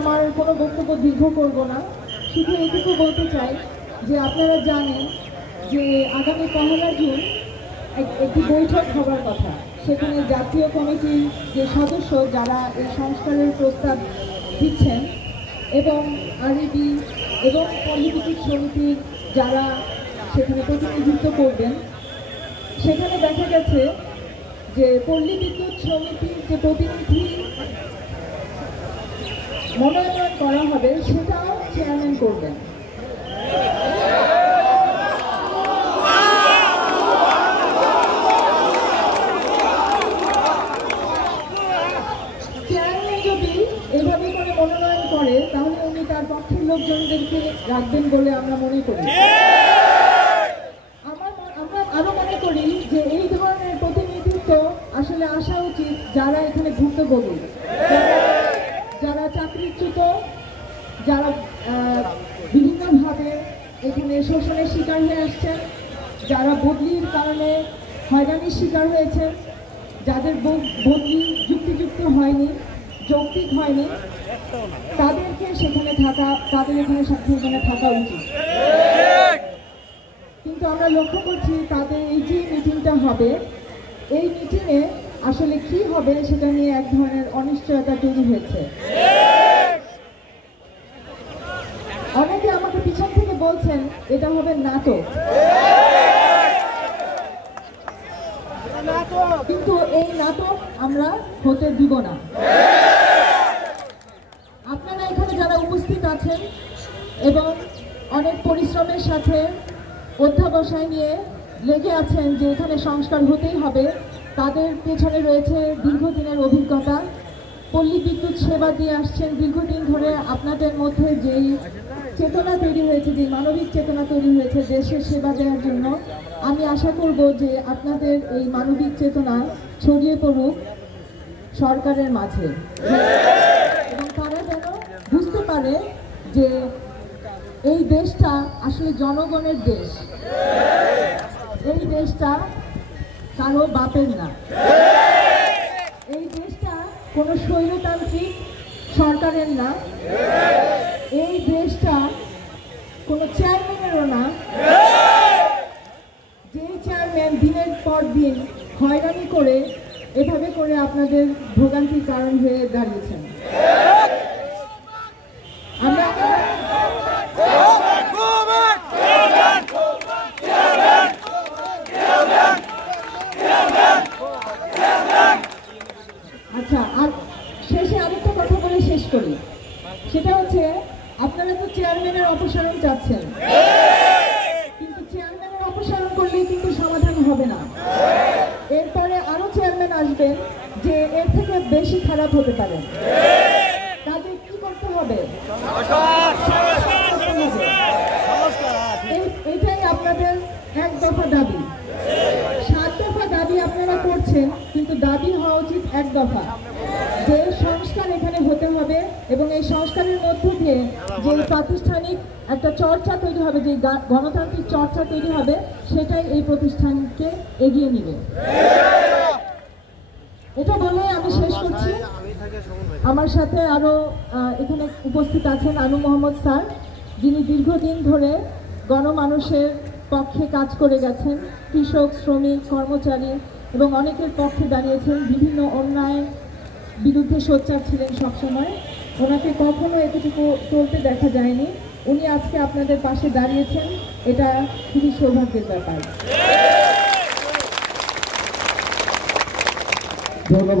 আমার কোনো বক্তব্য দীর্ঘ করব না, শুধু এটুকু বলতে চাই যে আপনারা জানেন যে আগামী 1 জুন একটি বৈঠক হবার কথা। সেখানে জাতীয় কমিটির যে সদস্য যারা এই সংস্কারের প্রস্তাব দিচ্ছেন এবং আরইবি এবং পল্লী বিদ্যুৎ সমিতির যারা সেখানে প্রতিনিধিত্ব করবেন, সেখানে দেখা গেছে যে পল্লী বিদ্যুৎ সমিতির যে প্রতিনিধি মনোনয়ন করা হবে সেটাও চেয়ারম্যান করবেন। চেয়ারম্যান যদি এভাবে করে মনোনয়ন করে তাহলে উনি তার পক্ষের লোকজনদেরকে রাখবেন বলে আমরা মনে করি। আমরা আরো মনে করি যে এই ধরনের প্রতিনিধিত্ব আসলে আসা উচিত যারা এখানে ভুক্তভোগী, যারা চাকরিচ্যুত, যারা বিভিন্নভাবে এখানে শোষণের শিকার হয়ে আসছেন, যারা বদলির কারণে হয়রানির শিকার হয়েছেন, যাদের বদলি যুক্তিযুক্ত হয়নি, যৌক্তিক হয়নি, তাদেরকে সেখানে তাদের এখানে থাকা উচিত। কিন্তু আমরা লক্ষ্য করছি তাদের এই যে মিটিংটা হবে, এই মিটিংয়ে আসলে কি হবে সেটা নিয়ে এক ধরনের অনিশ্চয়তা তৈরি হয়েছে। অনেকে আমাকে পিছন থেকে বলছেন এটা হবে নাটক, কিন্তু এই নাটক আমরা হতে দিব না। আপনারা এখানে যারা উপস্থিত আছেন এবং অনেক পরিশ্রমের সাথে অধ্যাবসায় নিয়ে লেগে আছেন যে এখানে সংস্কার হতেই হবে, তাদের পেছনে রয়েছে দীর্ঘদিনের অভিজ্ঞতা। পল্লী বিদ্যুৎ সেবা দিয়ে আসছেন দীর্ঘদিন ধরে। আপনাদের মধ্যে যেই চেতনা তৈরি হয়েছে, যে মানবিক চেতনা তৈরি হয়েছে দেশের সেবা দেওয়ার জন্য, আমি আশা করব যে আপনাদের এই মানবিক চেতনা ছড়িয়ে পড়ুক সরকারের মাঝে এবং তারা যেন বুঝতে পারে যে এই দেশটা আসলে জনগণের দেশ, এই দেশটা কারো বাপের না, এই দেশটা কোনো স্বৈরতান্ত্রিক সরকারের না, এই দেশটা কোনো চেয়ারম্যানেরও না, যে চেয়ারম্যান দিনের পর দিন হয়রানি করে এভাবে করে আপনাদের ভোগান্তির কারণ হয়ে দাঁড়িয়েছেন। আচ্ছা, আর শেষে আরেকটা কথা বলে শেষ করি, সেটা হচ্ছে আপনারা তো চেয়ারম্যানের অপসারণ চাচ্ছেন, কিন্তু চেয়ারম্যানের অপসারণ করলেই কিন্তু সমাধান হবে না। এরপরে আরো চেয়ারম্যান আসবেন যে এর থেকে বেশি খারাপ হতে পারে। তাদের কি করতে হবে? এটাই আপনাদের 1 দফা দাবি। 7 দফা দাবি আপনারা করছেন, কিন্তু দাবি হওয়া উচিত 1 দফা, যে সংস্কার এখানে হতে হবে এবং এই সংস্কারের মধ্য দিয়ে যে প্রাতিষ্ঠানিক একটা চর্চা তৈরি হবে, যে গণতান্ত্রিক চর্চা তৈরি হবে, সেটাই এই প্রতিষ্ঠানকে এগিয়ে নিবে। এটা বলে আমি শেষ করছি। আমার সাথে আরো এখানে উপস্থিত আছেন আনু মোহাম্মদ স্যার, যিনি দীর্ঘদিন ধরে গণমানুষের পক্ষে কাজ করে গেছেন, কৃষক, শ্রমিক, কর্মচারী এবং অনেকের পক্ষে দাঁড়িয়েছেন, বিভিন্ন অন্যায়ের বিরুদ্ধে সোচ্চার ছিলেন সবসময়। ওনাকে কখনো এতটুকু চলতে দেখা যায়নি। উনি আজকে আপনাদের পাশে দাঁড়িয়েছেন, এটা খুবই সৌভাগ্যের ব্যাপার। ধন্যবাদ।